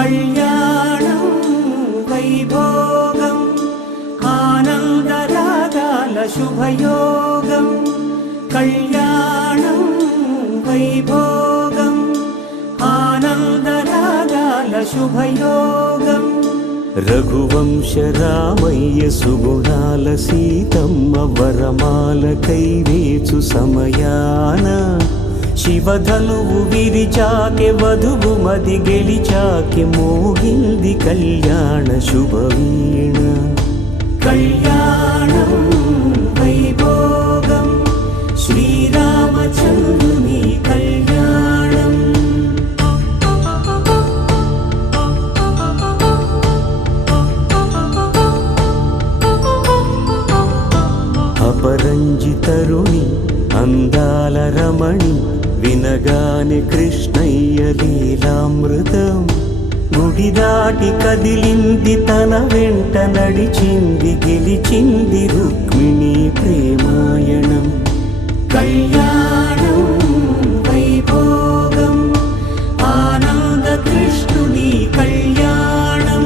కళ్యాణం వైభోగం ఆనందరాగాల శుభయోగం కళ్యాణం వైభోగం ఆనందరాగాల శుభయోగం రఘువంశ రామయ్య సుగుణాల సీతమ్మ వరమాల కైవేచు సమయాన శివధనువు విరిచాకె వధువు మది గెలిచాకె మోగింది కళ్యాణ శుభవీణ కళ్యాణం వైభోగం శ్రీరామచంద్రుని కళ్యాణం అపరంజి తరుణి అందాల రమణి వినగానే కృష్ణయ్య లీలామృతం గుడి దాటి కదిలింది తన వెంట నడిచింది గెలిచింది రుక్మిణి ప్రేమాయణం కళ్యాణం వైభోగం ఆనంద కృష్ణుని కళ్యాణం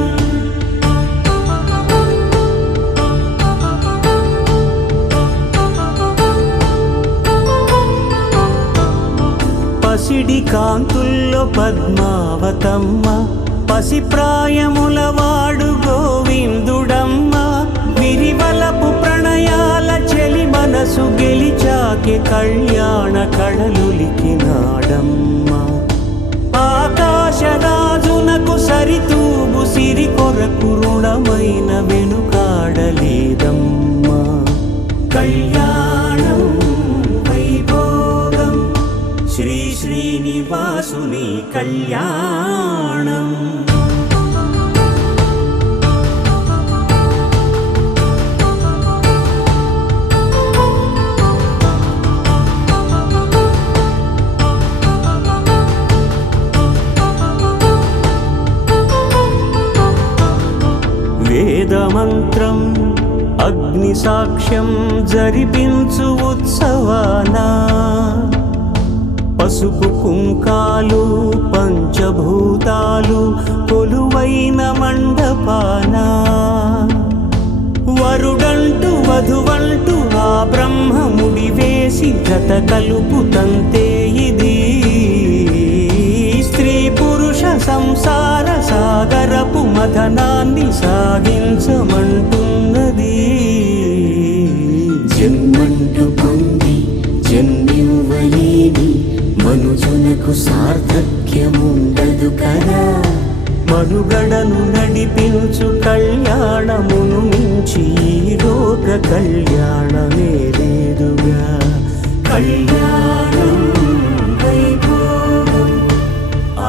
పసిడి కాంతుల్లో పద్మావతమ్మ పసిప్రాయముల వాడు గోవిందుడమ్మ విరివలపు ప్రణయాల చెలి మనసు గెలిచాకె కళ్యాణ కళలులికినాడమ్మ ఆకాశరాజునకు సరితూబు సిరి కొరకు రుణమైన వెనుకాడలేదమ్మ కళ్యాణం వైభోగం శ్రీ శ్రీనివాసుని కళ్యాణం వేదమంత్రం అగ్ని సాక్ష్యం జరిపించు ఉత్సవానా పసుపు కుంకాలు పంచభూతాలు కొలువైన మండపాన వరుడంటూ వధువంటూ ఆ బ్రహ్మముడి వేసి జత కలుపుతంతే ఇది స్త్రీ పురుష సంసార సాగరపు మథనాన్ని సాగించమంటున్నది జన్మంటూ పొంది జన్మివ్వలేని మనుజునకు సార్థక్యముండదు కదా మనుగడను నడిపించు కళ్యాణమును మించి ఈ లోక కళ్యాణమే లేదుగా కళ్యాణం వైభోగం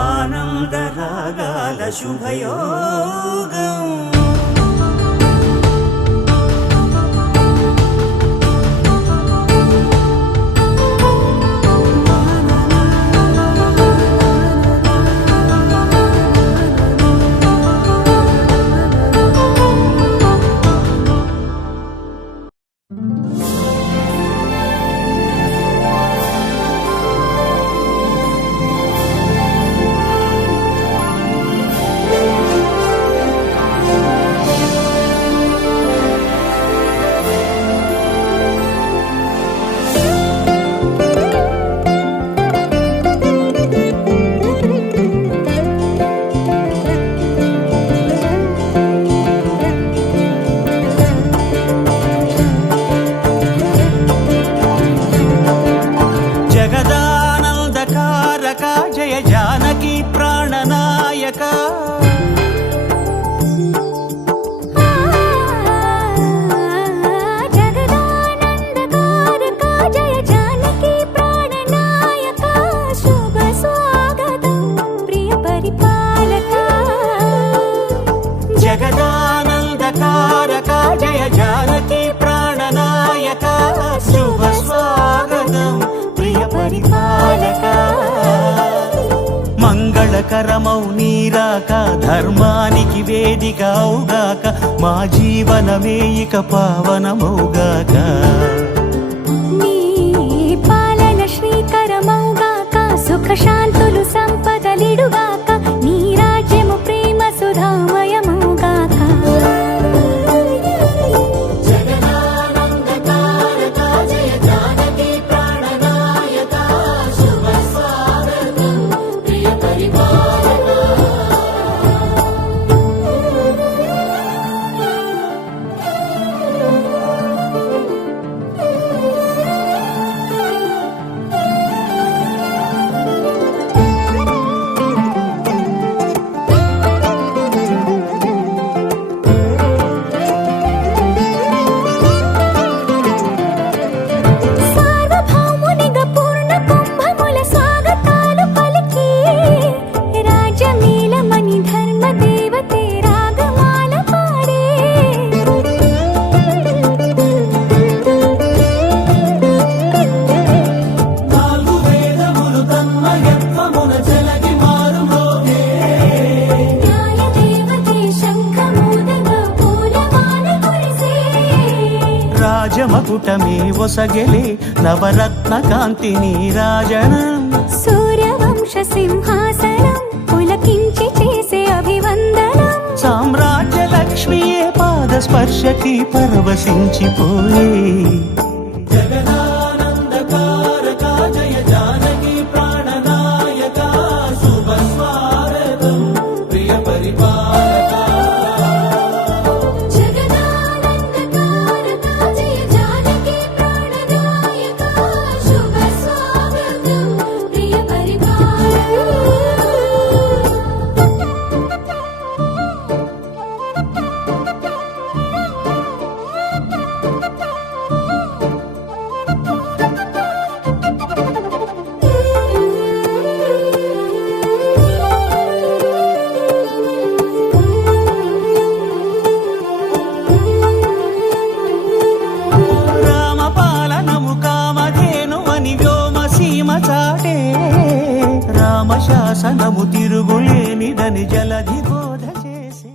ఆనందరాగాల శుభయోగం మంగళకరమౌ నీరాక ధర్మానికి వేదికవుగాక మా జీవనమే ఇక పావనమౌగాక నీ పాలన శ్రీకరమౌగాక సుఖ శాంతులు సంపదలిడుగాక నీ రాజ్యము మకుటమే ఒసగెలే నవరత్న కాంతి నీరాజనం సూర్యవంశ సింహాసనం పులకించి చేసే అభివందనం సామ్రాజ్య లక్ష్మియే పాద స్పర్శకి పరవశించిపోయే జగదానందకారక జయ జానకి ప్రాణనాయక శుభ స్వాగతం ప్రియ పరిపాలక జగదానందకారక జయ జానకి ప్రాణనాయక శుభ స్వాగతం ప్రియ రామపాలనము కామధేను అని వ్యోమ సీమ చాటే రామశాసనము తిరుగులేనిదని జలధి బోధ చేసే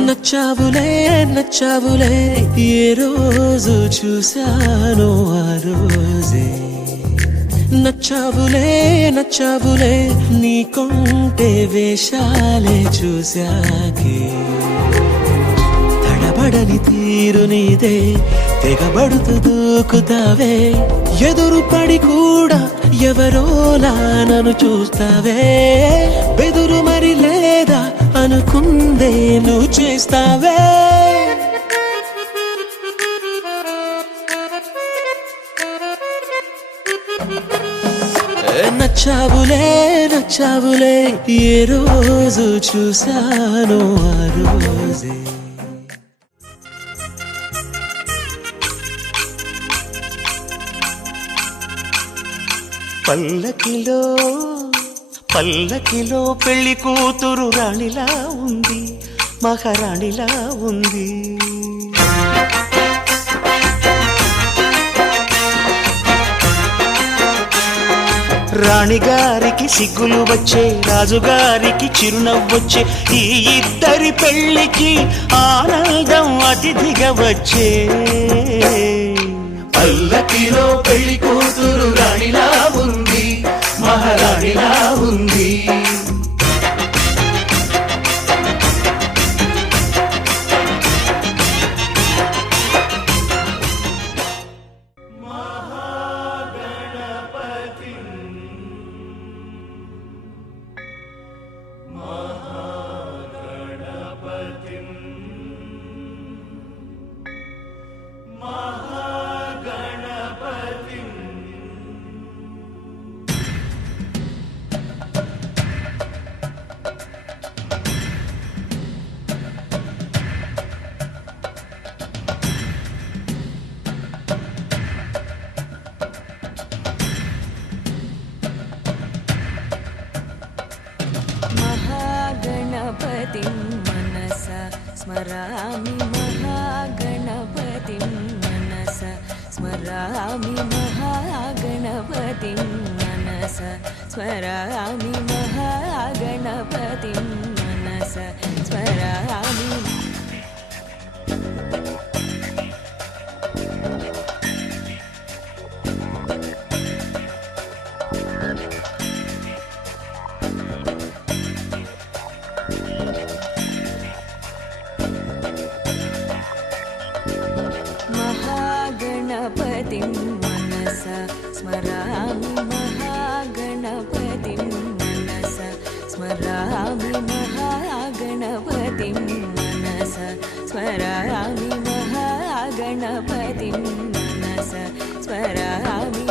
నచ్చావులే నచ్చావులే ఏ రోజు చూశాను ఆ రోజే నచ్చావులే నచ్చావులే నీ కొంటే వేషాలే చూశాకే తడబడని తీరు నీదే తెగబడుతూ దూకుతావే ఎదురు పడి కూడా ఎవరోలా నన్ను చూస్తావే బెదురు మరి లేదా అనుకుందే నువ్వు చేస్తావే నచ్చావులే నచ్చావులే ఏ రోజు చూశాను ఆ రోజే పల్లకిలో పల్లకిలో పెళ్లి కూతురు రాణిలా ఉంది మహారాణిలా ఉంది రాణిగారికి సిగ్గులు వచ్చే రాజుగారికి చిరునవ్వొచ్చే ఈ ఇద్దరి పెళ్లికి ఆనందం అతిథిగా వచ్చే పల్లకిలో పెళ్లి కూతురు రాణిలా ఉంది మహారాణిలా ఉంది महागणपतिं मनसा स्मरामि महागणपतिं मनसा स्मरामि महागणपतिं मनसा स्मरामि महागणपतिं मनसा स्मरामि महागणपतिं मनसा स्मरामि महागणपतिं मनसा स्मरामि महागणपतिं मनसा स्मरामि महागणपतिं मनसा स्मरामि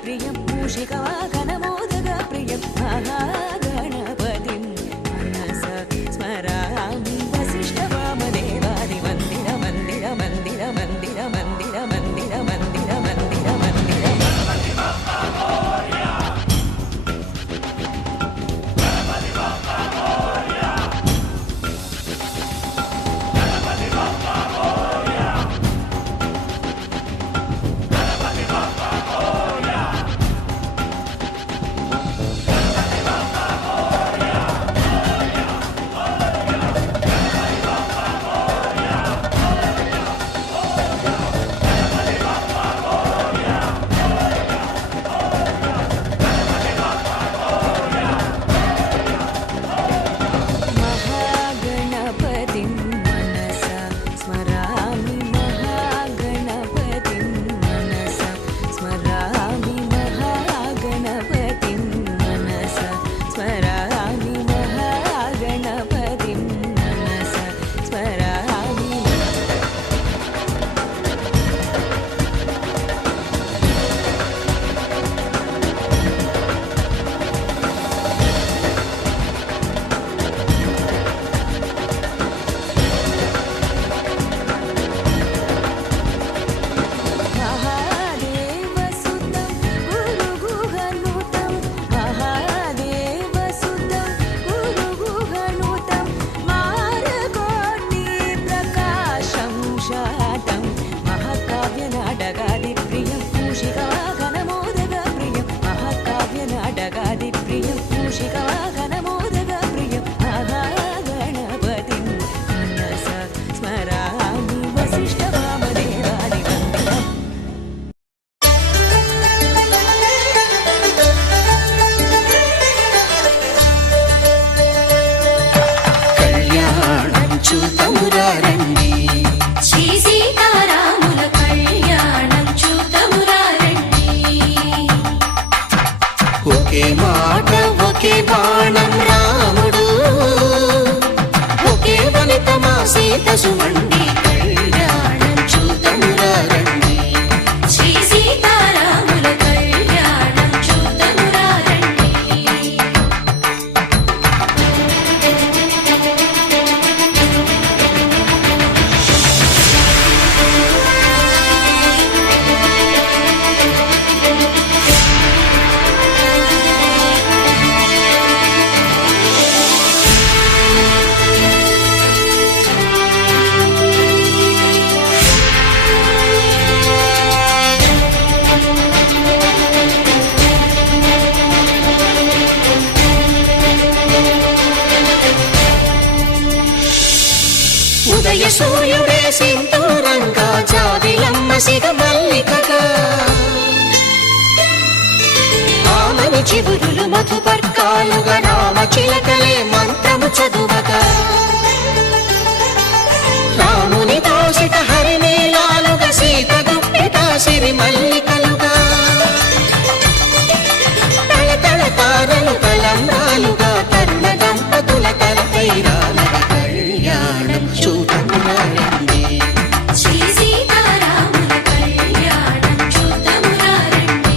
ప్రియం మూషికవాహనమోదగ ప్రియం మహాగణపతిం మనస స్మరామి వసిష్ఠవామదేవాది మందిర మందిర మందిర మందిర మందిర మందిర మందిర మందిర మందిర ఒకే మాట ఒకే బాణం రాముడు ఒకే వనిత మా సీత సుమండి కళ్యాణం చూతమురా రండి శ్రీ సీతారాముల కళ్యాణం చూతమురా రండి ఉదయ సూర్యుడే సింధూరంగా జాబిలమ్మ సిగ మల్లికగా ఆమని చివురులు మధుపర్కాలుగా రామ చిలకలే మంత్రము చదువగా రాముని దోసిట హరినీలాలుగా సీత గుప్పిట సిరి మల్లికలుగా తళతళ తారలు తలంబ్రాలుగా తరుణ దంపతుల తలపైరాలుగా కళ్యాణం చూతమురా రండి శ్రీ సీతారాముల కళ్యాణం చూతమురా రండి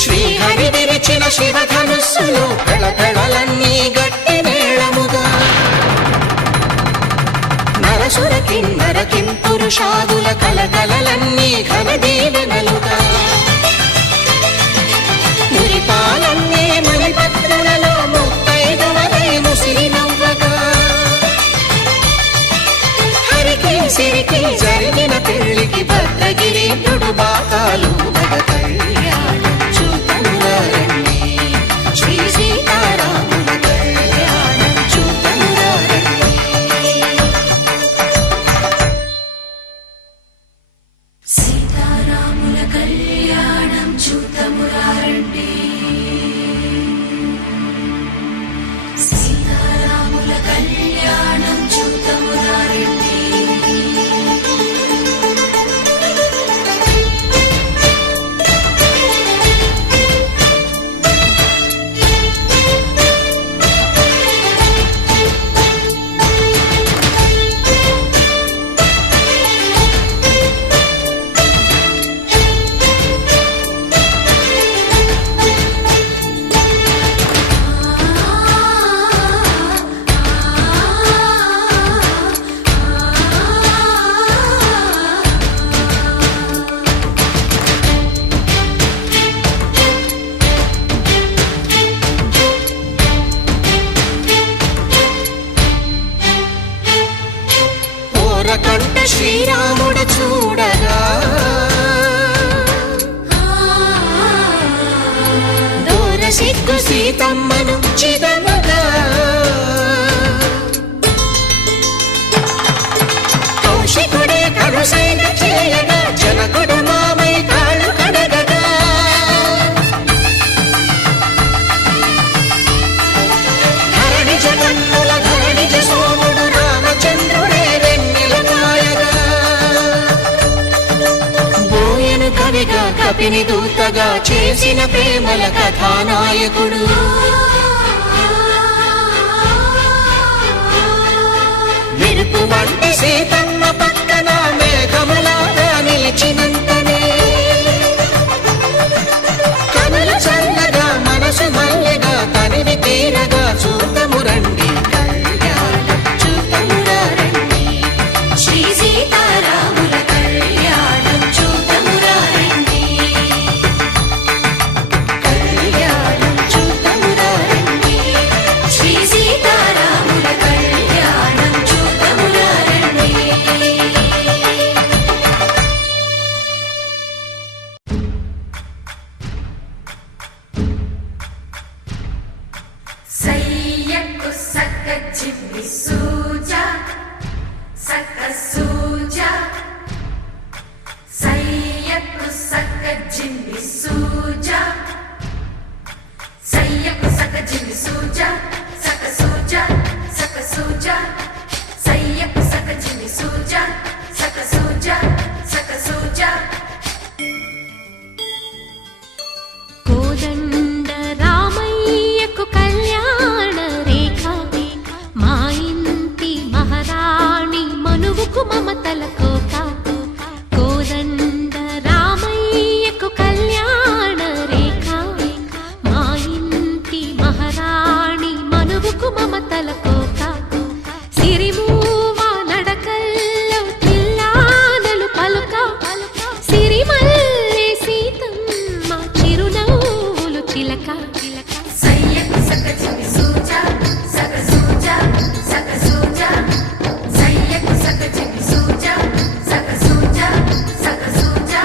శ్రీహరి విరిచిన శివధనుస్సులు కళకళలన్నీ గట్టి మేళముగా నరసుర కిన్నర కింపురుషాదుల కలకలలన్నీ ఘన దీవెనలుగా మురిపాలన్నీ మణిపత్రులలో ముత్తైదువలై ముసిరి నవ్వగా హరికి సిరికి జరిగిన పెళ్లికి భద్రగిరీంద్రుడు బాకాలు కళ్యాణం చూతమురా రండి శ్రీ సీతారాముల కళ్యాణం చూతమురా రండి సీతారాముల కళ్యాణం చూతమురా రండి సీతారాముల కళ్యాణం చూతమురా సిగ్గు సీతమ్మను చిదమగా కౌశికుడే కరుసైన చేయగా జనకుడు మామై కాళ్ళు కడగగా ధరణి జగన్నుల ధరణిజ సోముడు రామచంద్రుడే వెన్నెల కాయగా బోయను కవిగా కపిని దూతగా చేసిన ప్రేమల కథానాయకుడు మెరుపు వంటి సీతమ్మ పక్కన మేఘములాగా నిలిచినంతనే కనులు చల్లగా మనసు మల్లెగా తనివి తీరగా చూతము రండి కళ్యాణం చూతమురా రండి శ్రీ సీతారాముల కళ్యాణం చూతమురా రండి కళ్యాణం చూతమురా రండి శ్రీ సీతారాముల కళ్యాణం చూతమురా రండి సయ్యకు సక్క చిమ్మి సూజా సక్క సూజా సయ్యకు సక్క చిమ్మి సూజా సయ్యకు సక్క చిమ్మి సూజా సక్క సూజా సక్క సూజా సయ్యకు సక్క చిమ్మి సూజా సక్క సూజా సక్క సూజా కోదండ రామయ్యకు కళ్యాణ రేఖ మా ఇంటి మహారాణి మనువుకు మమతల కోక కోదండ రామయ్యకు కళ్యాణ రేఖ మా ఇంటి మహారాణి మనువుకు మమతల కోక సిరిమూవ నడకల్లో తిల్లానలు పలుక సిరిమల్లె సీతమ్మ చిరునవ్వులు చిలక సయ్యకు సక్క చిమ్మి సూజా సక్క సూజా సక్క సూజా సయ్యకు సక్క చిమ్మి సూజా సక్క సూజా సక్క సూజా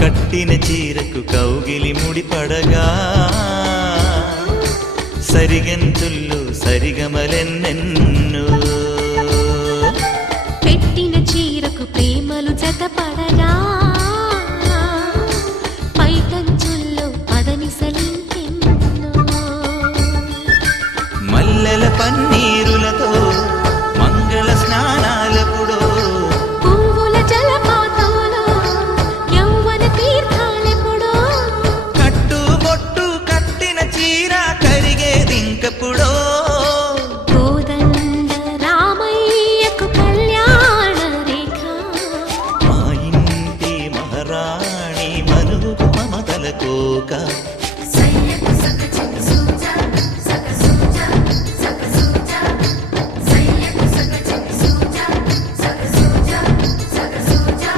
కట్టిన చీరకు కౌగిలి ముడిపడగా సరిగంతుల్లో సరిగమలెన్నెన్నో పెట్టిన చీరకు ప్రేమలు జతపడగా పైటంచుల్లో పదనిసలింకెన్నో మల్లెల పన్నీరులతో మంగళ స్నానాలపుడో పువ్వుల జలపాతంలో యౌవన తీర్థాలెప్పుడో కట్టుబొట్టు కట్టిన చీర కరిగేదింకపుడో కోదండ రామయ్యకు కళ్యాణ రేఖ మా ఇంటి మహారాణి మనువుకు మమతల కోక సయ్యకు సక్క చిమ్మి సూజా సక్క సూజా సక్క సూజా సయ్యకు సక్క చిమ్మి సూజా సక్క సూజా సక్క సూజా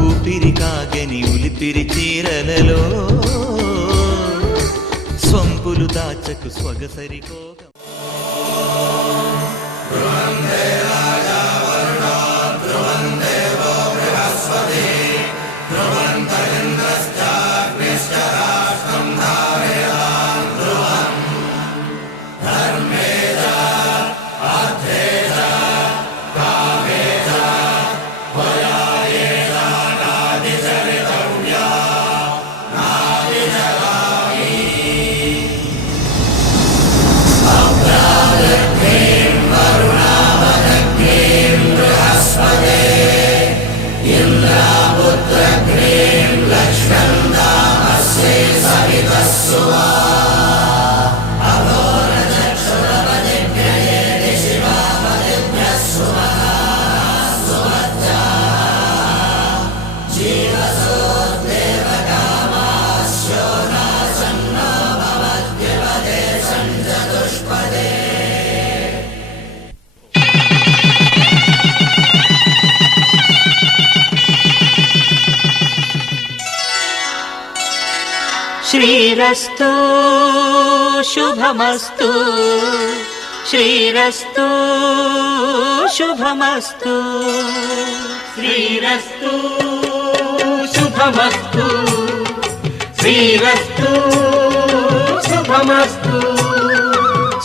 ఊపిరి కాగని ఉలిపిరి చీరలలో సొంపులు దాచకు స్వగసరి కోక శ్రీరస్తు శుభమస్తు శ్రీరస్తు శుభమస్తు శ్రీరస్తు శుభమస్తు శ్రీరస్తు శుభమస్తు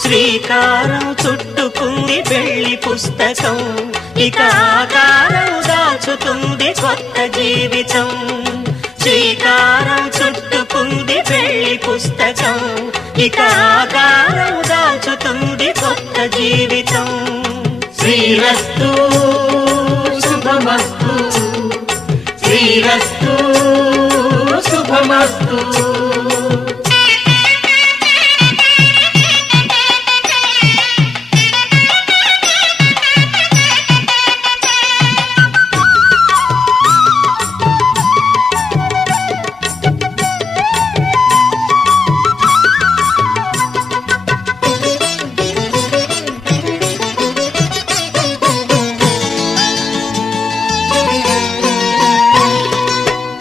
శ్రీకారం చుట్టుకుంది పెళ్లి పుస్తకం ఇక ఆకారం దాచుతుంది కొత్త జీవితం శ్రీకారం చుట్టుకుంది పెళ్లి పుస్తకం ఇక ఆకారం దాచుతుంది కొత్త జీవితం శ్రీరస్తు శుభమస్తు శ్రీరస్తు శుభమస్తు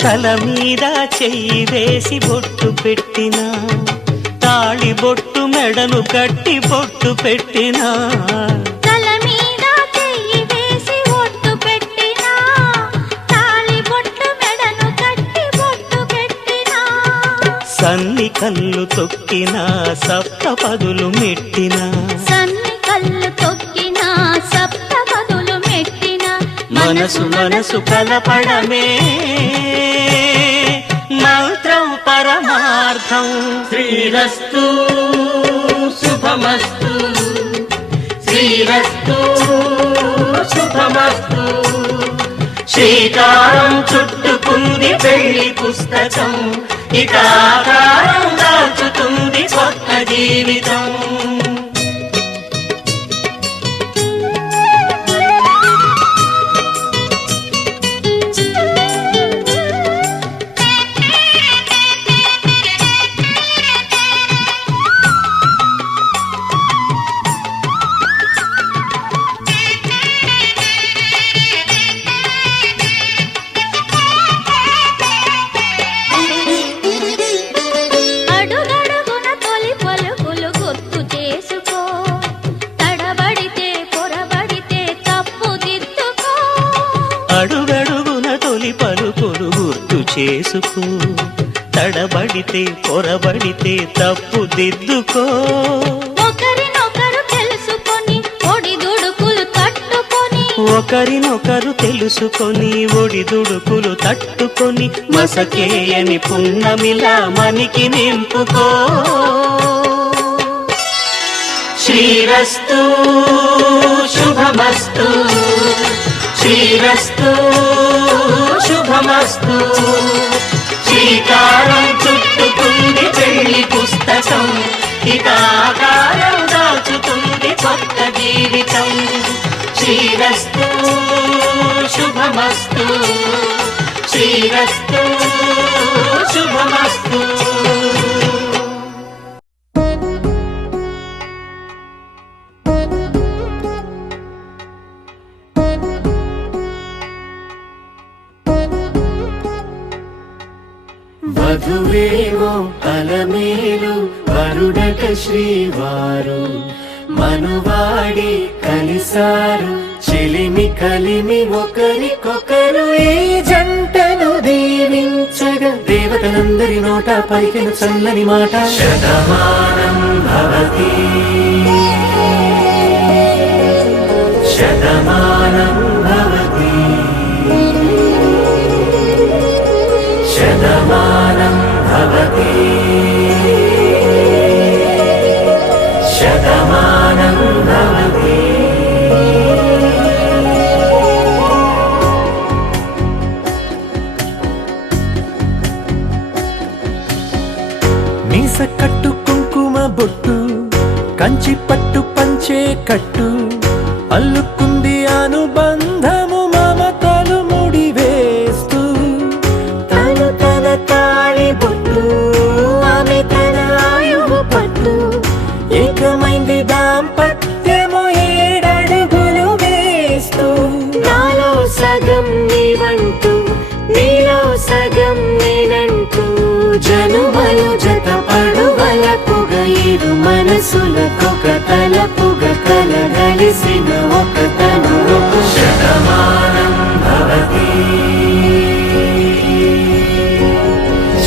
తల మీద చెయ్యి వేసి బొట్టు పెట్టినా తాళి బొట్టు మెడను కట్టి బొట్టు పెట్టినా తల మీద చెయ్యి వేసి బొట్టు పెట్టినా తాళి బొట్టు మెడను కట్టి బొట్టు పెట్టినా సన్ని కళ్ళు తొక్కినా సప్త పదులు మెట్టినా సన్ని కళ్ళు తొక్కినా సప్త పదులు మెట్టినా మనసు మనసు కలపడమే మంత్రం పరమార్థం శ్రీరస్తు శుభమస్తు శ్రీరస్తు శుభమస్తు శ్రీకారం చుట్టుకుంది పెళ్లి పుస్తకం ఇక ఆకారం దాచుతుంది కొత్త జీవితం అడుగడుగున తొలి పలుకులు గుర్తు చేసుకో తడబడితే పొరబడితే తప్పు దిద్దుకో అడుగడుగున తొలి పలుకులు గుర్తు చేసుకో తడబడితే పొరబడితే తప్పు దిద్దుకో ఒకరినొకరు తెలుసుకొని ఒడిదుడుకులు తట్టుకొని ఒకరినొకరు తెలుసుకొని ఒడిదుడుకులు తట్టుకొని మసకేయని పున్నమిలా మనికి నింపుకో శ్రీరస్తు శుభమస్తు శ్రీరస్తు శుభమస్తు శ్రీకారం చుట్టుకుంది పెళ్లి పుస్తకం ఇక ఆకారం దాచుతుంది కొత్త జీవితం శ్రీరస్తు శుభమస్తు శ్రీరస్తు శుభమస్తు వధువేమో అలమేలు వరుడట శ్రీవారు మనువాడి కలిసారు చెలిమి కలిమి ఒకరికొకరు ఈ జంటను దీవించగా దేవతలందరి నోట పలికిన చల్లని మాట శతమానం భవతి శతమానం భవతి శతమానం భవతి శతమానం భవతి మీస కట్టు కుంకుమ బొట్టు కంచి పట్టు పంచే కట్టు అల్లుకుంది అనుబంధము మమతలు ముడివేస్తూ తను తన తాళి బొట్టు ఆమె తన ఆయువు పట్టు ఏకమైంది దాంపత్యము 7 అడుగులు వేస్తూ నాలో సగం నీవంటూ నీలో సగం నేనంటూ జనుమలు జత పడువల పొగ 7 మనసులకొక తలపుగ కలగలిసిన ఒక తను శతమానం భవతి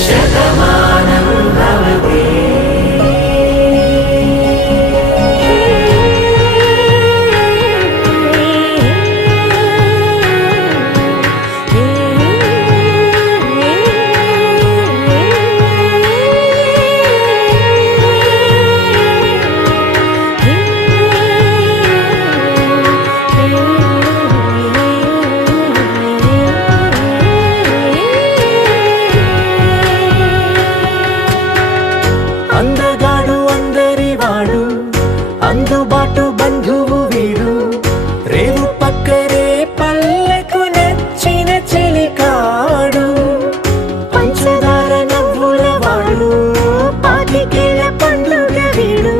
శతమానం భవతి అందగాడు అందరివాడు అందుబాటు బంధువు వీడు రేవు పక్కరే పల్లెకు నచ్చిన చెలికాడు పంచదార నవ్వుల వాడు 25 పండుగ వీడు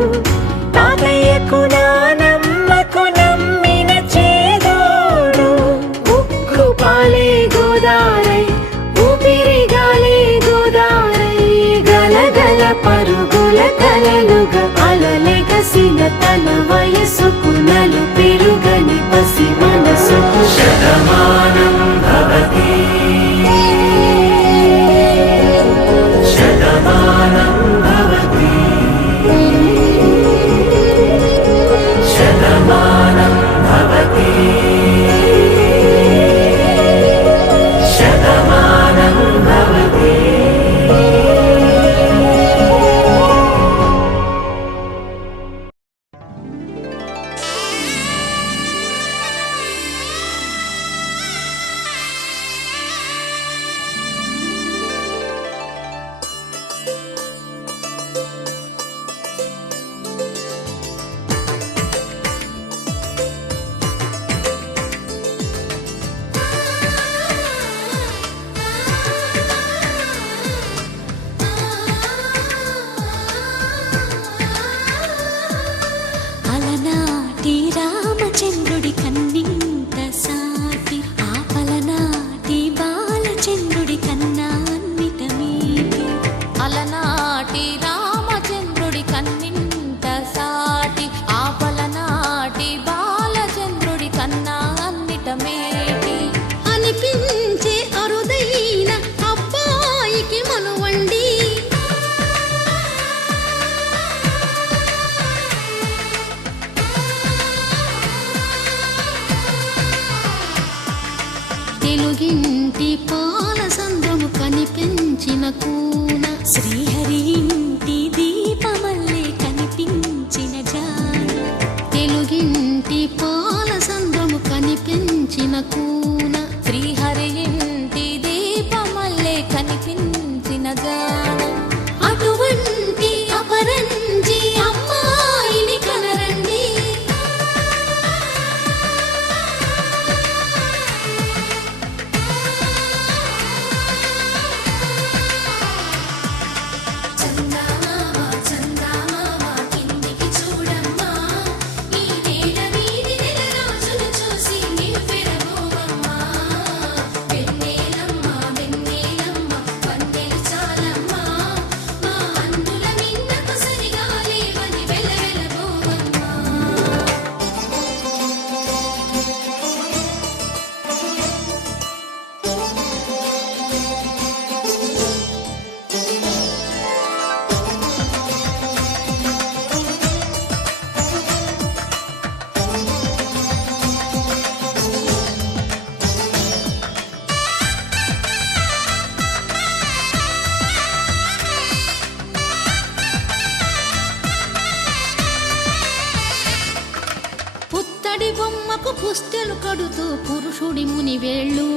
తాతయ్యకు నానమ్మకు నమ్మిన చేదోడు ఉక్కు పాలే గోదారై ఊపిరిగాలే గోదారై గలగల పరుగుల కలలుగా అలలెగసిన తన వయసుకు నలు పెరుగని పసి మనసుకు శతమానం భవతి శతమానం భవతి శతమానం భవతి శతమానం భవతి అలనాటి రామచంద్రుడి కన్నింత సాటి ఆపలనాటి బాలచంద్రుడి కన్నా అన్నిట మీటి అలనాటి రామచంద్రుడి కన్నింత సాటి ఆపలనాటి బాలచంద్రుడి కన్నా అన్నిట మేటి అనిపించే అరుదైన అబ్బాయికి మనువండి తెలుగింటి పాల సంద్రము కనిపించిన కూన శ్రీహరి ఇంటి దీపమల్లే కనిపించిన జాన తెలుగింటి పాల సంద్రము కనిపించిన కూన శ్రీహరి ఇంటి దీపమల్లే కనిపించిన జాన అటువంటి అపరంజి అమ్మాయిని కనరండి చందమామ చందమామ కిందికి చూడమ్మా ఈ నేల వీధి నెల రోజులు చూసి నివ్వెరబోవమ్మా వెన్నెలమ్మ వెన్నెలమ్మ వన్నెలు చాలమ్మా మా అందుల మిన్నకు సరిగా లేవని వెలవెలబోవమ్మా పుత్తడి బొమ్మకు పుస్తెలు కడుతూ పురుషుడి ముని వేళ్ళు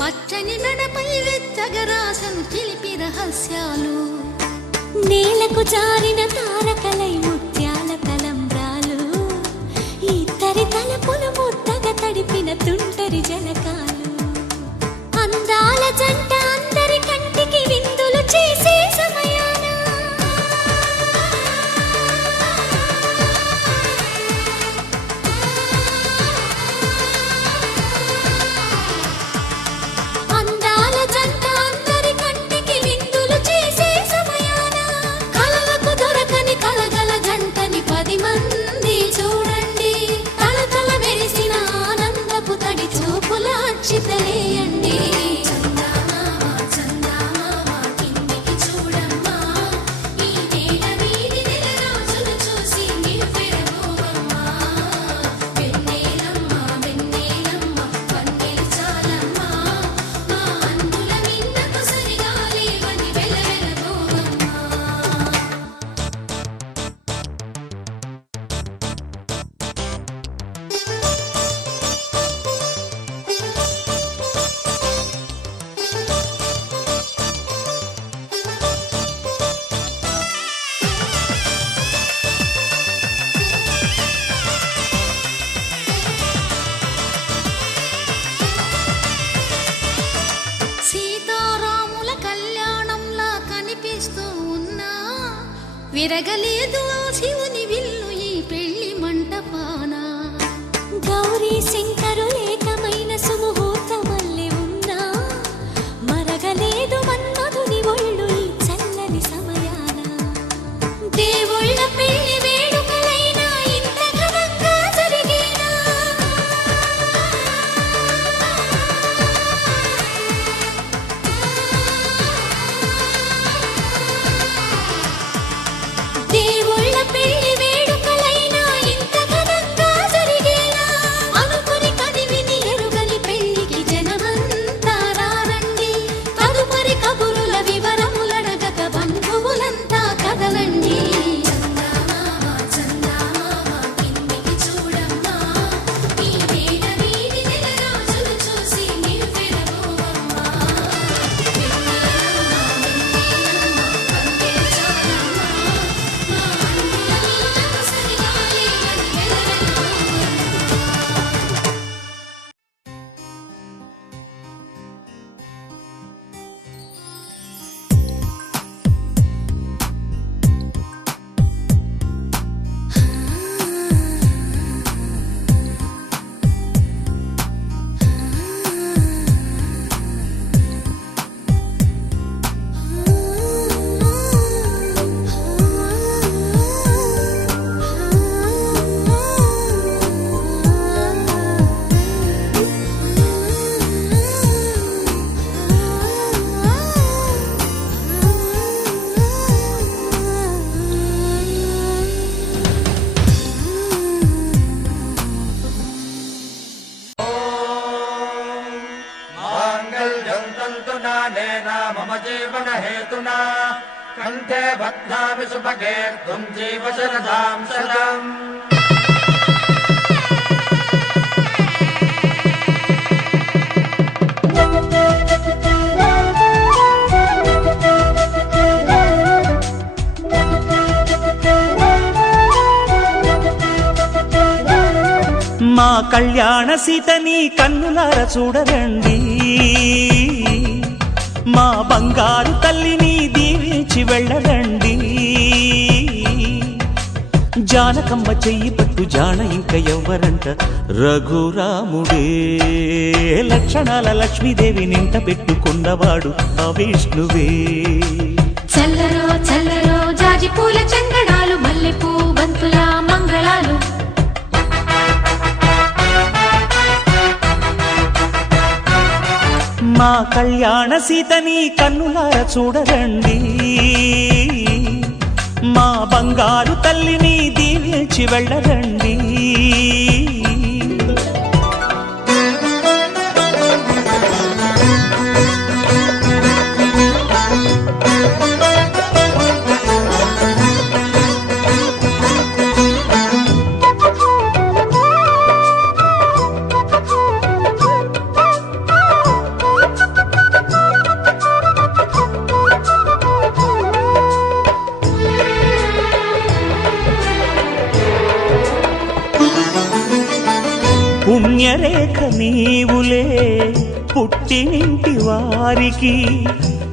పచ్చని మెడపై వెచ్చగరాసను చిలిపి రహస్యాలు నేలకు జారిన తారకలై ముత్యాల తలంబ్రాలు ఇద్దరి తలపులు ముద్దగా తడిపిన తుంటరి జలకాలు అందాల జంట అందరి కంటికి విందులు చేసే సమయాన అందాల జంట అందరి కంటికి విందులు చేసే సమయాన కలలకు దొరకని కలగల జంటని 10 మంది చూడండి తలతల మెరిసిన ఆనందపు తడి చూపుల అక్షితలేయండి చందమామ చందమామ కిందికి చూడమ్మా ఈ నేల వీధి నెల రోజులు చూసి నివ్వెరపోవమ్మా వెన్నెలమ్మ వెన్నెలమ్మ వన్నెలు చాలమ్మా మా అందుల మిన్నకు సరిగా లేవని వెలవెలబోవమ్మా సీతారాముల కళ్యాణంలా కనిపిస్తూ ఉన్నా విరగలేదు శివుని విల్లు ఈ పెళ్లి మంటపాన గౌరీ శంకరు ఏకమైన సుముహూర్తమల్లె ఉన్నా మరగలేదు మన్మధుని ఒళ్ళు ఈ చల్లని సమయాన దేవుళ్ళ పెళ్లి వేడుకలైనా ఇంత ఘనంగా జరిగేనా దేవుళ్ళ పెళ్లి వేడుకలైనా ఇంత ఘనంగా జరిగేలా అనుకుని కదివిని ఎరుగని పెళ్లికి జనమంతా రారండి తదుపరి కబురుల వివరములడగక బంధువులంతా కదలండి చందమామ చందమామ కిందికి చూడమ్మా ఈ నేల వీధి నెల రోజులు చూసి నివ్వెరపోవమ్మా వెన్నెలమ్మ వెన్నెలమ్మ వన్నెలు చాలమ్మా మా అందుల మిన్నకు సరిగా లేవని వెలవెలబోవమ్మా माङ्गल्यं तन्तुनानेन मम जीवनहेतुना कण्ठे बध्नामि सुभगे त्वं जीव शरदां शतम् మా కళ్యాణ సీతని కన్నులార చూడరండి మా బంగారు తల్లిని దీవించి వెళ్ళరండి జానకమ్మ చెయ్యి పట్టు జాన ఇంక ఎవ్వరంట రఘురాముడే లక్షణాల లక్ష్మీదేవి నింట పెట్టుకున్నవాడు ఆ విష్ణువే చల్లరో చల్లరో జాజి పూల చందనాలు మల్లెపూ బంతుల మంగళాలు మా కళ్యాణ సీతని కన్నులార చూడరండి మా బంగారు తల్లిని దీవించి వెళ్ళరండి పుణ్యరేఖ నీవులే పుట్టినింటి వారికి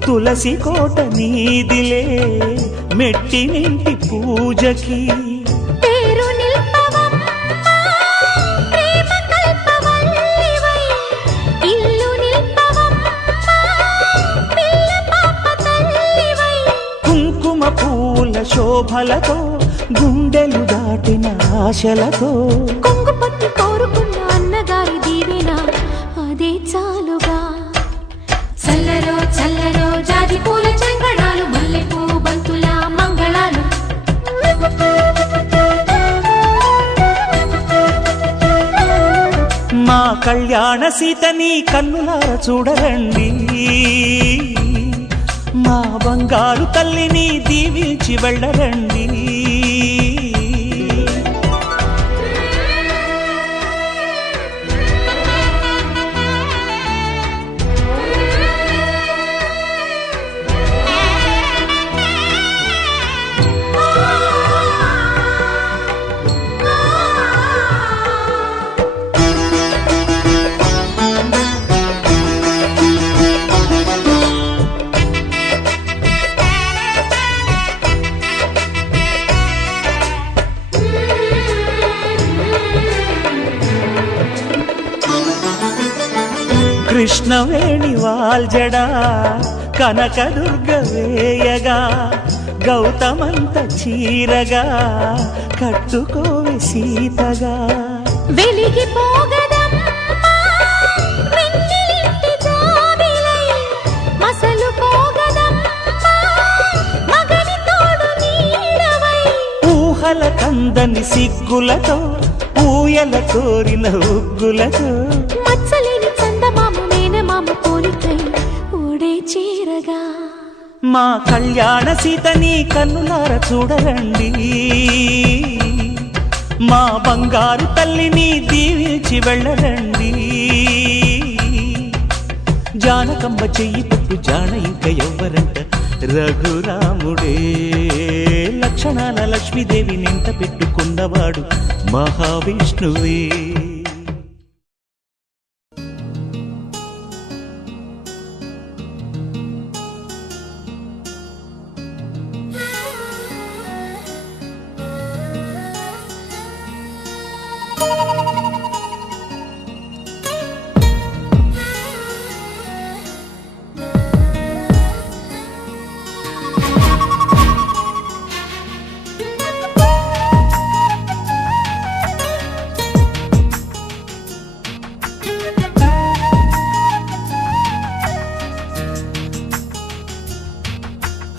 తులసి కోట నీదిలే మెట్టినింటి పూజకి పేరు నిల్పవమ్మ ప్రేమ కల్పవల్లివై ఇల్లు నిల్పవమ్మ పిల్ల పాప తల్లివై కుంకుమ పూల శోభలతో గుండెలు దాటిన ఆశలతో కొంగు పట్టి కోరుకున్న అన్నగారి దీవెన అదే చాలుగా చల్లరో చల్లరో జాజి పూల చెంగడాలు మల్లెపూ బంతుల మంగళాలు మా కళ్యాణ సీతని కన్నులార చూడరండి మా బంగారు తల్లిని దీవించి వెళ్ళరండి కృష్ణవేణి వాల్జడా కనకదుర్గ వేయగా గౌతమంత చీరగా కట్టుకోవి సీతగా వెలిగిపోగదమ్మా వెన్నెలింటి జాబిలై మసలు పోగదమ్మా మగని తోడు నీడవై ఊహల కందని సిగ్గులతో ఊయల కోరిన ఉగ్గులతో మచ్చలేని చందమామ మేనమామ పోలికై ఓడే చీరగా మా కళ్యాణ సీతని కన్నులార చూడరండి మా బంగారు తల్లిని దీవించి వెళ్ళరండి జానకమ్మ చెయ్యి పట్టు జాన ఇంక ఎవ్వరంట రఘురాముడే లక్షణాల లక్ష్మీదేవి నింట పెట్టుకున్నవాడు మహావిష్ణువే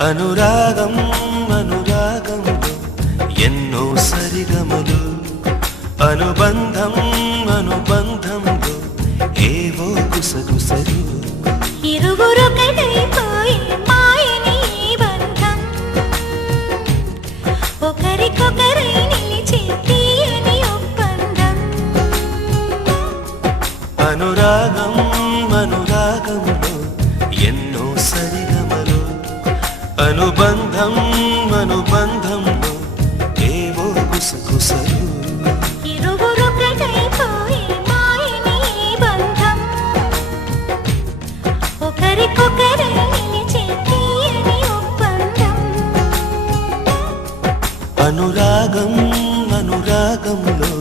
అనురాగం అనురాగంలో ఎన్నో సరిగమలు అనుబంధం అనుబంధంలో ఏవో గుసగుసలు ఇరువురొకటైపోయి మాయని బంధం ఒకరికొకరై నిలిచి తీయని ఒప్పందం అనురాగం అనురాగంలో ఎన్నో సరిగమలు అనుబంధం అనుబంధంలో ఏవో గుసగుసలు ఇరువురొకటైపోయి మాయని బంధం ఒకరికొకరై నిలిచి తీయని ఒప్పందం అనురాగం అనురాగంలో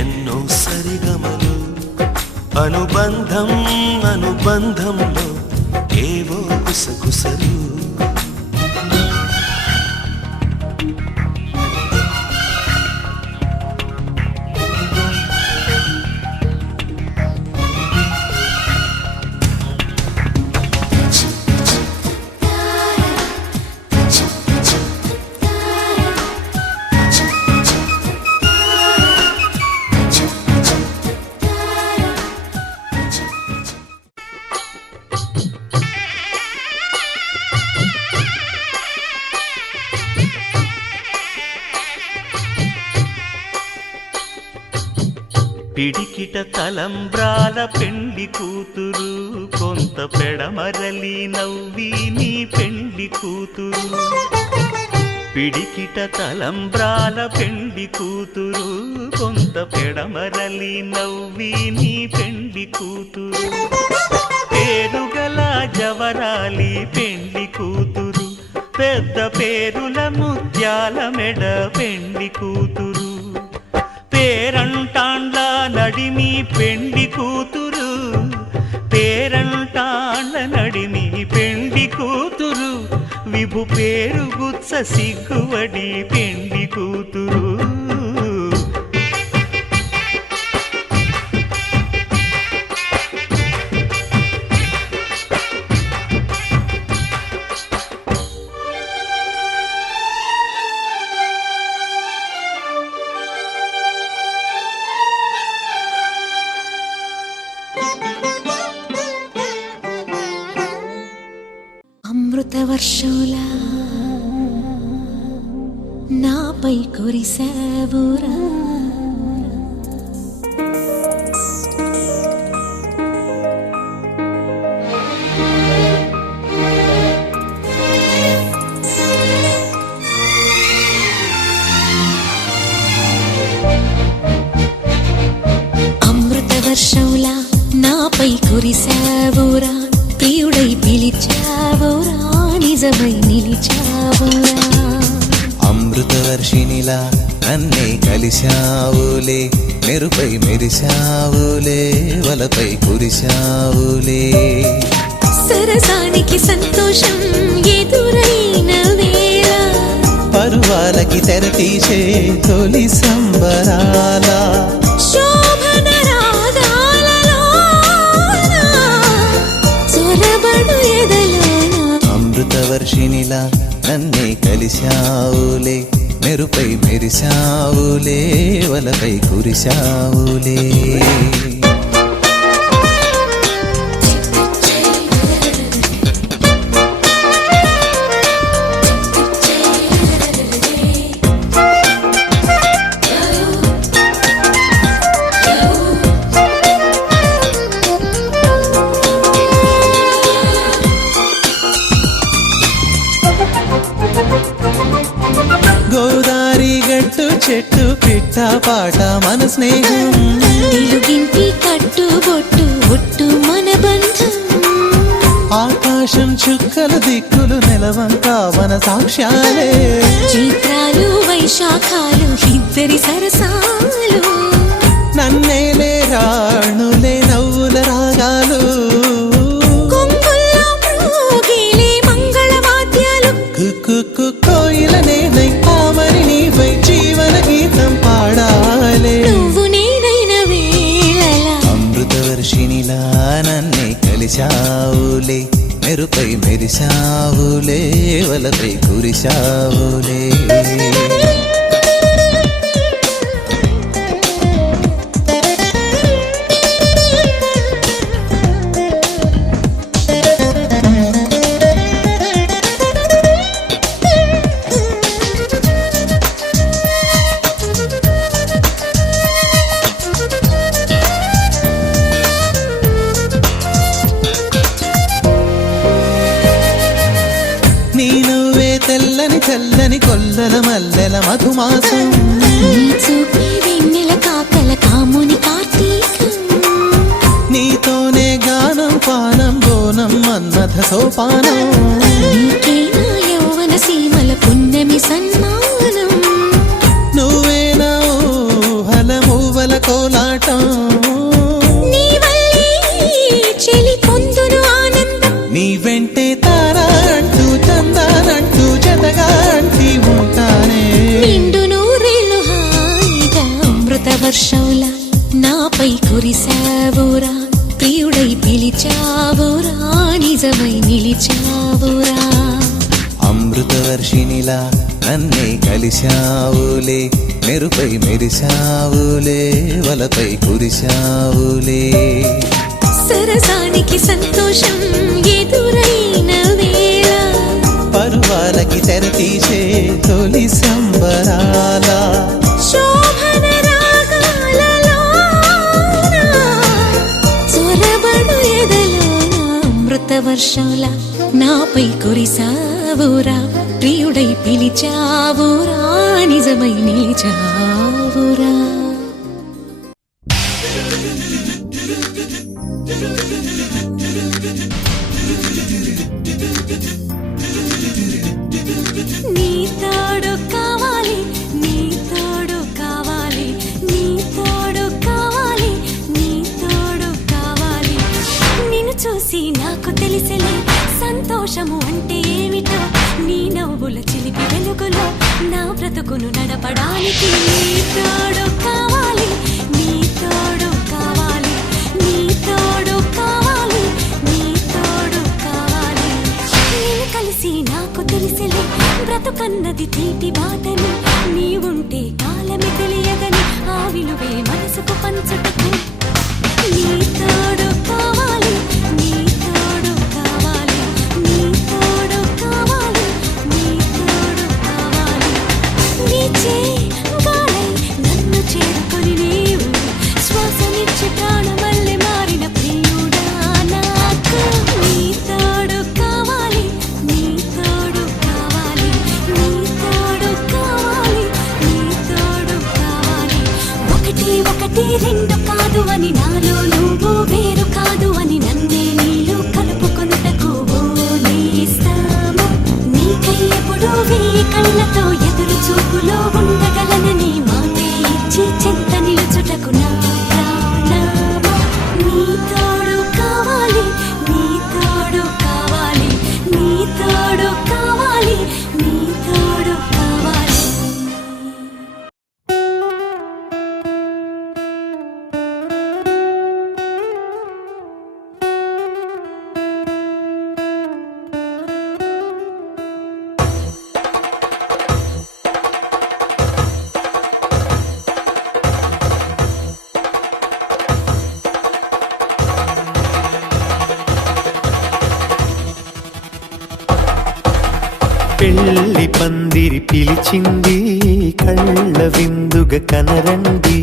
ఎన్నో సరిగమలు అనుబంధం అనుబంధంలో ఏవో గుసగుసలు పిడికిట తలంబ్రాల పెండి కూతురు కొంత పెడమరలి నవ్వి నీ పెండి కూతురు పిడికిట తలంబ్రాల పెండి కూతురు కొంత పెడమరలి నవ్వి నీ పెండి కూతురు పేరుగల జవరాలి పెండి కూతురు పెద్ద పేరుల ముత్యాల మెడ పెండి కూతురు పేరంటాండ్ల నడిమి పెండి కూతురు పేరంటాండ్ల నడిమి పెండి కూతురు విభు పేరు గుత్స సిగ్గువడి పెండి కూతురు అమృతవర్షంలా నాపై కురిసావురా అమృతవర్షంలా నాపై కురిసావురా ప్రియుడై పిలిచావురా నిజమై నిలిచావురా అమృతవర్షినిలా నన్నే కలిశావులే మెరుపై మెరిశావులే వలపై కురిశావులే సరసానికి సంతోషం ఎదురైన వేళ పరువాలకి తెరతీసే తొలి సంబరాల శోభన రాగాలలోన చొరబడు ఎదలోన అమృతవర్షినిలా నన్నే కలిశావులే మెరుపై మెరిశావులే వలపై కురిశావులే గోదారి గట్టు చెట్టు పిట్ట పాట మన స్నేహం తెలుగింటి కట్టుబొట్టు ఒట్టు మన బంధం ఆకాశం చుక్కలు దిక్కులు నెలవంక మన సాక్ష్యాలే చైత్రాలు వైశాఖాలు ఇద్దరి సరసాలు నన్నేలే రాణులే నవ్వుల రాగాలు కొంగుల్లో మ్రోగిలే మంగళవాద్యాలు కుక్కు కోయిలనే ఆమరి నీపై జీవన గీతం పాడాలే నువ్వు నేనైన వేళలా అమృతవర్షినిలా నన్నే కలిశావులే మెరుపై మెరిశావులే వలపై కురిశావులే నీ నువ్వే తెల్లని చల్లని కొల్లల మల్లెల మధుమాసం నీ చూపే వెన్నెల కాకల కాముని కార్తీకం నీతోనే గానం పానం బోనం మన్మథ సోపానం నీకే నా యౌవన సీమల పున్నమి సన్మానం నువ్వే నా ఊహల మూవల కోలాటం నీ వల్లే చెలి పొందును ఆనందం నీ వెంటే తారా అంటూ చందానంటూ జతగా అంటి ఉంటానే నిండు నూరేళ్ళు హాయిగా అమృత వర్షంలా నాపై కురిసావురా ప్రియుడై పిలిచావురా నిజమై నిలిచావురా అమృతవర్షినిలా నన్నే కలిశావులే మెరుపై మెరిశావులే వలపై కురిశావులే సరసానికి సంతోషం ఎదురైన వేళ పరువాలకి తెరతీసే తొలి సంబరాల శోభన రాగాలలోన చొరబడు ఎదలోన అమృత వర్షంలా నాపై కురిసావురా ప్రియుడై పిలిచావురా నిజమై నిలిచావురా నీ తోడు కావాలి, నీ తోడు కావాలి, నీ తోడు కావాలి, నీ తోడు కావాలి. నిన్ను చూసి నాకు తెలిసలే సంతోషము అంటే ఏమిటో, నీ నవ్వుల చిలిపి వెలుగులో నా బ్రతుకును నడపడానికి. నీ తోడు కావాలి, నీ తోడు కావాలి, నీ తోడు కావాలి, నీ తోడు కావాలి. నిన్ను కలిసి నాకు తెలిసలే బ్రతుకన్నది తీపి బాధని, నీ ఉంటే కాలమే తెలియదని ఆ విలువే మనసుకు పంచుటకు. నీ తోడు కావాలి, నీ తోడు కావాలి, నీ తోడు కావాలి, నీ తోడు కావాలి. నీచే గాలై నన్ను చేరుకొని నీవు శ్వాసనిచ్చి ప్రాణమల్లె మారిన ప్రియుడా నాకు. నీ తోడు కావాలి, నీ తోడు కావాలి, నీ తోడు కావాలి, నీ తోడు కావాలి. ఒకటి ఒకటి రెండు కాదు అని, నాలో నువ్వు వేరు కాదు అని, నన్నే నీలో కలుపుకొనుటకు నేస్తాము. నీకై ఎప్పుడు వేయి కళ్ళతో ఎదురు చూపులో ఉండగలనని మాటే ఇచ్చి చెంత నిలుచుటకు నా ప్రాణమా. నీ తోడు కావాలి, నీ తోడు కావాలి, నీ తోడు కావాలి, నీ తోడు కావాలి. పెళ్లి పందిరి పిలిచింది, కళ్ళ విందుగా కనరండి.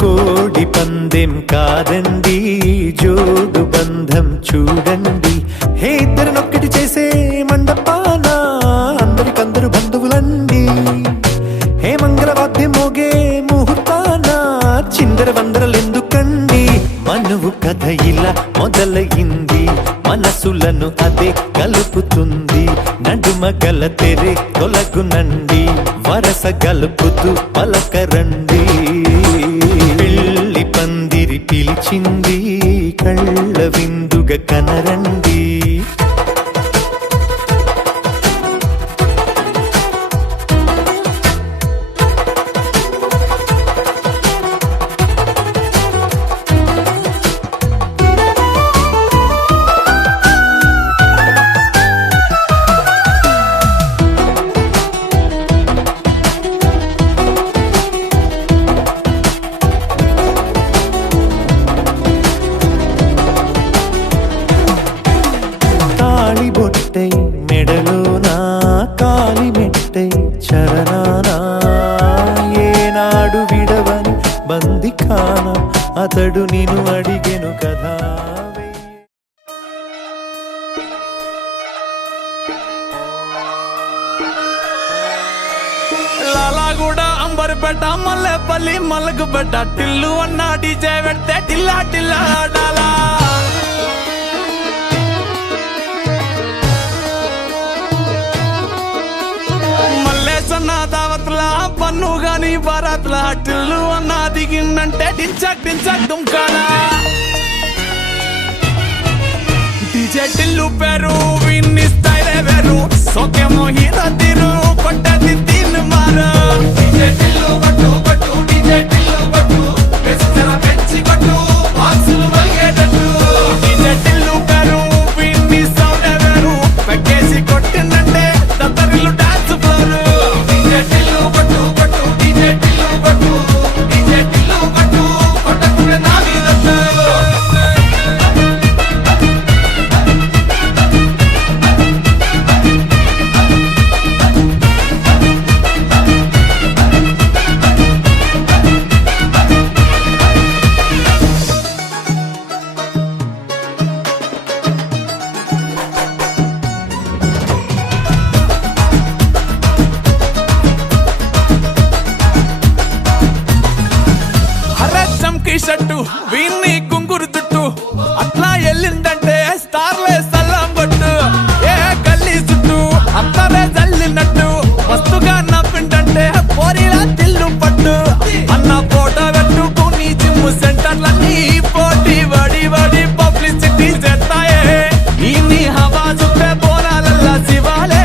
కోడి పందెం కాదండి, జోడు బంధం చూడండి. హే ఇద్దరినొక్కటి చేసే మండపాన అందరికందరు బంధువులండి. హే మంగళవాద్యం మోగే ముహూర్తాన చిందర వందరలెందుకండి. మనువు కథ ఇలా మొదలయింది, మనసులను అదే కలుపుతుంది. నడుమ గల తెరే తొలగునండి, వరస గలుపుతూ పలకరండి. పెళ్లి పందిరి పిలిచింది, కళ్ళ విందుగా కనరండి. తాళి బొట్టై మెడలోనా, కాలి మెట్టై చరణానా. ఏనాడు విడవని బందిఖానా, అతడు నిన్ను అడిగెను కదా. లాలాగూడ అంబర్పేట మల్లెపల్లి మల్లకుపేట టిల్లు అన్న డీజే పెడితే టిల్లా టిల్లా ఆడాలా. మల్లేసన్న దావత్ల పన్ను గాని బారాత్ల టిల్లు అన్న దిగిందంటే డించక్ డించక్ దుంకాలా. డీజే టిల్లు పేరు విన్ని స్టైలే వేరు, సోకేమో హీరో తీరు కొట్టది తీన్ మారు. డీజే టిల్లు కొట్టు కొట్టు, డీజే టిల్లు కొట్టు, వెచ్చర పెంచి కొట్టు, బాక్సులు మలిగేటట్టు. డీజే టిల్లు పేరు విన్ని సౌండ్ వేరు, పెక్కేసి కొట్టిందంటే దత్తరిల్లు డాన్స్ ఫ్లోరు. డీజే టిల్లు కొట్టు కొట్టు, డీజే టిల్లు కొట్టు, డీజే టిల్లు కొట్టు, కొట్టకుండా నా మీదట్టు. షట్టు వీన్ని గుంగురు చుట్టు అట్లా ఎల్లిందంటే స్టార్లే సల్లం కొట్టు ఏ గల్లీ చుట్టూ అత్తరే జల్లినట్టు మస్తుగా నవ్విందంటే పోరిలా తిల్లు పట్టు అన్న ఫోటో పెట్టుకుని జిమ్ సెంటర్లన్నీ పోటీ వడి వడి పబ్లిసిటీ చేస్తాయే ఈ హవా చూస్తే బోనాలల్లా శివాలే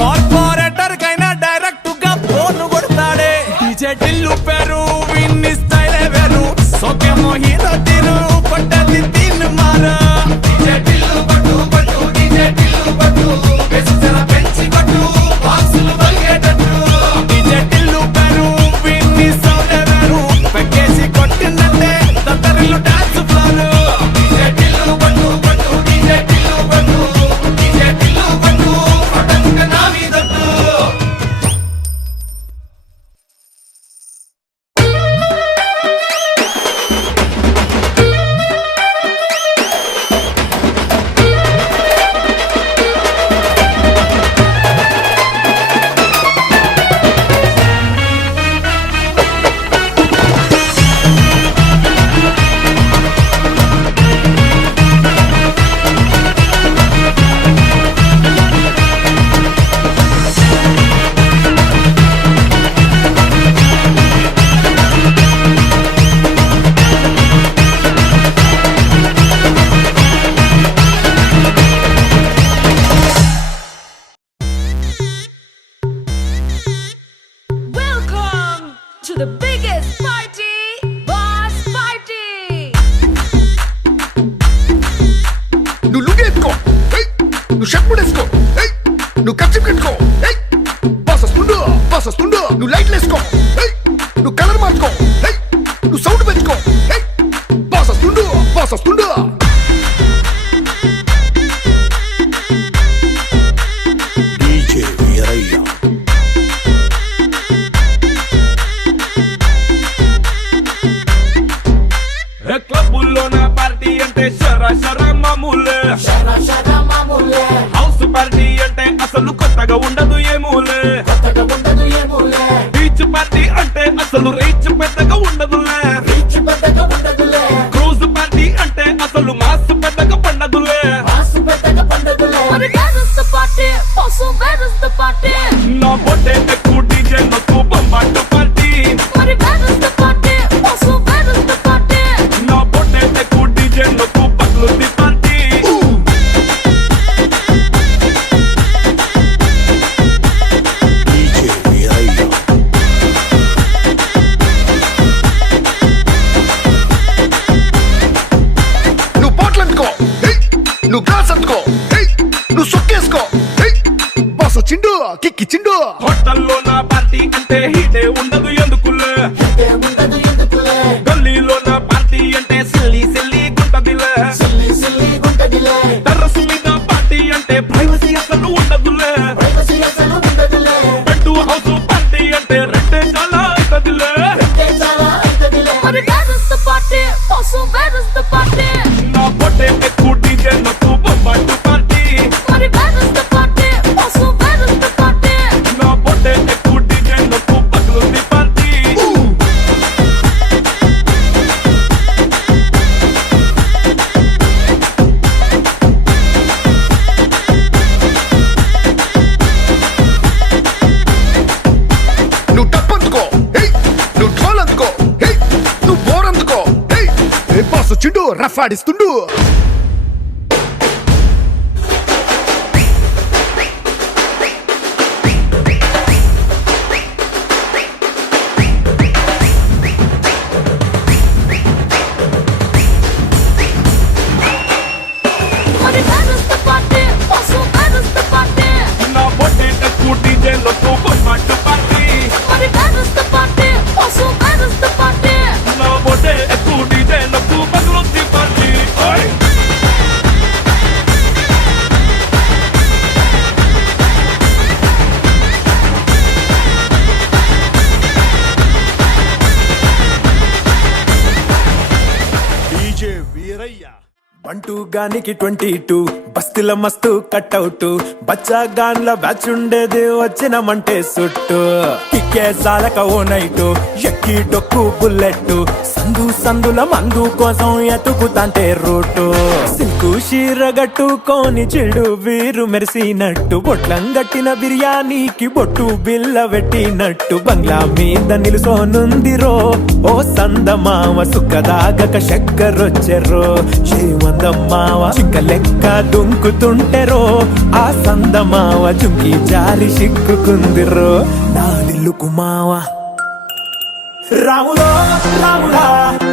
కార్పొరేటర్ కైనా డైరెక్ట్ గా ఫోన్ కొడతాడే డీజే టిల్లు పేరు విన్ని స్టైల్ వేరు సోకేమో హీరో తీరు పట్టది తీన్ మారా డీజే టిల్లు పట్టు పట్టు డీజే టిల్లు పట్టు బెస్సర పెంచి కొట్టు బాక్సులు బలిగేటట్టు డీజే టిల్లు పేరు విన్ని సౌండ్ వేరు పెకేసి కొట్టిందంటే దత్తరిల్లు డాన్స్ ఫ్లోర్ డీజే టిల్లు పట్టు పట్టు డీజే టిల్లు పట్టు డీజే టిల్లు పట్టు పటంక నావి that Welcome to the biggest party, Boss Party. నువ్వు లుగేసుకో నువ్వు షర్ట్ ముడేసుకో నువ్వు కచ్చి పెట్టుకో బాస్ వస్తుండు నువ్వు లైట్లు వేసుకో నువ్వు కలర్ మార్చుకో నువ్వు సౌండ్ పెంచుకో బాస్ వస్తుండు డీజే వీరయ్య క్లబ్బుల్లో నా పార్టీ అంటే శర మామూలే హౌస్ పార్టీ అంటే అసలు కొత్తగా ఉండదు ఏమూలే బీచ్ పార్టీ అంటే అసలు రీచ్ పెద్దగా ఉండదులే క్రూజ్ పార్టీ అంటే అసలు మాస్ పెద్దగా పండదులే But where is the party? Also, where is the party? నా బొట్టే ఎక్కువ డీజే నొక్కు బొమ్మాట party But where is the party? Also, where is the party? నా బొట్టే ఎక్కువ డీజే నొక్కు పట్లుది పార్టీ డీజే వీరయ్య నువ్వు బాటిల్ అందుకో నువ్వు గ్లాస్ అందుకో నువ్వు సొక్కేసుకో బాస్ వచ్చిండు కిక్కిచ్చిండు హోటల్లో నా పార్టీ అంటే హీటే ఉండదు ఎందుకులే గల్లీలో నా పార్టీ అంటే సిల్లి గుంటదిలే టెర్రస్ మీద పార్టీ అంటే ప్రైవసీ అసలు ఉండదులే బెడ్ హౌస్ పార్టీ అంటే రెండే చాలా అవుతదిలే But where is the party? Also, where is the party? నా పొట్టే ఎక్కువ డీజే నొక్కు బొమ్మాట party But where is the party? Also, where is the party? నా పొట్టే ఎక్కువ డీజే నొక్కు పట్లుది పార్టీ నువ్వు టప్ అందుకో నువ్వు ఢోల్ అందుకో నువ్వు బోర్ అందుకో బాస్ వచ్చిండు rough ఆడిస్తుండు But where is the party? Also, where is the party? నా పొట్టే ఎక్కువ డీజే నొక్కు బొమ్మాట party But where is the party? Also, where is the party? నా పొట్టే ఎక్కువ డీజే నొక్కు పట్లుది పార్టీ డీజే వీరయ్య బంటూ గానికి 22 బస్తిల మస్తు కట్అవుట్ బచ్చా గాన్ల బ్యాచ్ ఉండేది వచ్చినమంటే సుట్టు కిక్ నీకే సాలక ఓ నైటు ఎక్కి డొక్కు బుల్లెట్టు సందు సందుల మందు కోసం ఎతుకుతాంటే రూటు సిల్కు షీర గట్టుకొని చెడు వీరు మెరిసినట్టు బొట్లం గట్టిన బిర్యానీకి బొట్టు బిల్ల పెట్టినట్టు బంగ్లా మీద నిలుసోనుందిరో ఓ సందమావ సుఖదాగక చక్కరొచ్చెరో శ్రీమందమ్మావ చింక లెక్క దుంకుతుంటెరో ఆ సందమావ చుంకి జారి సిక్కుకుందిరో నా దిల్లుకు మావా రాములో రాములా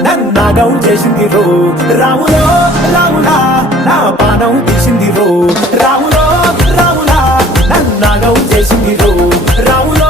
నన్నాగం చేసింది రో రాములో రాములా నా పానం తీసింది రో రాములో రాములా నన్నాగం చేసింది రో రాములో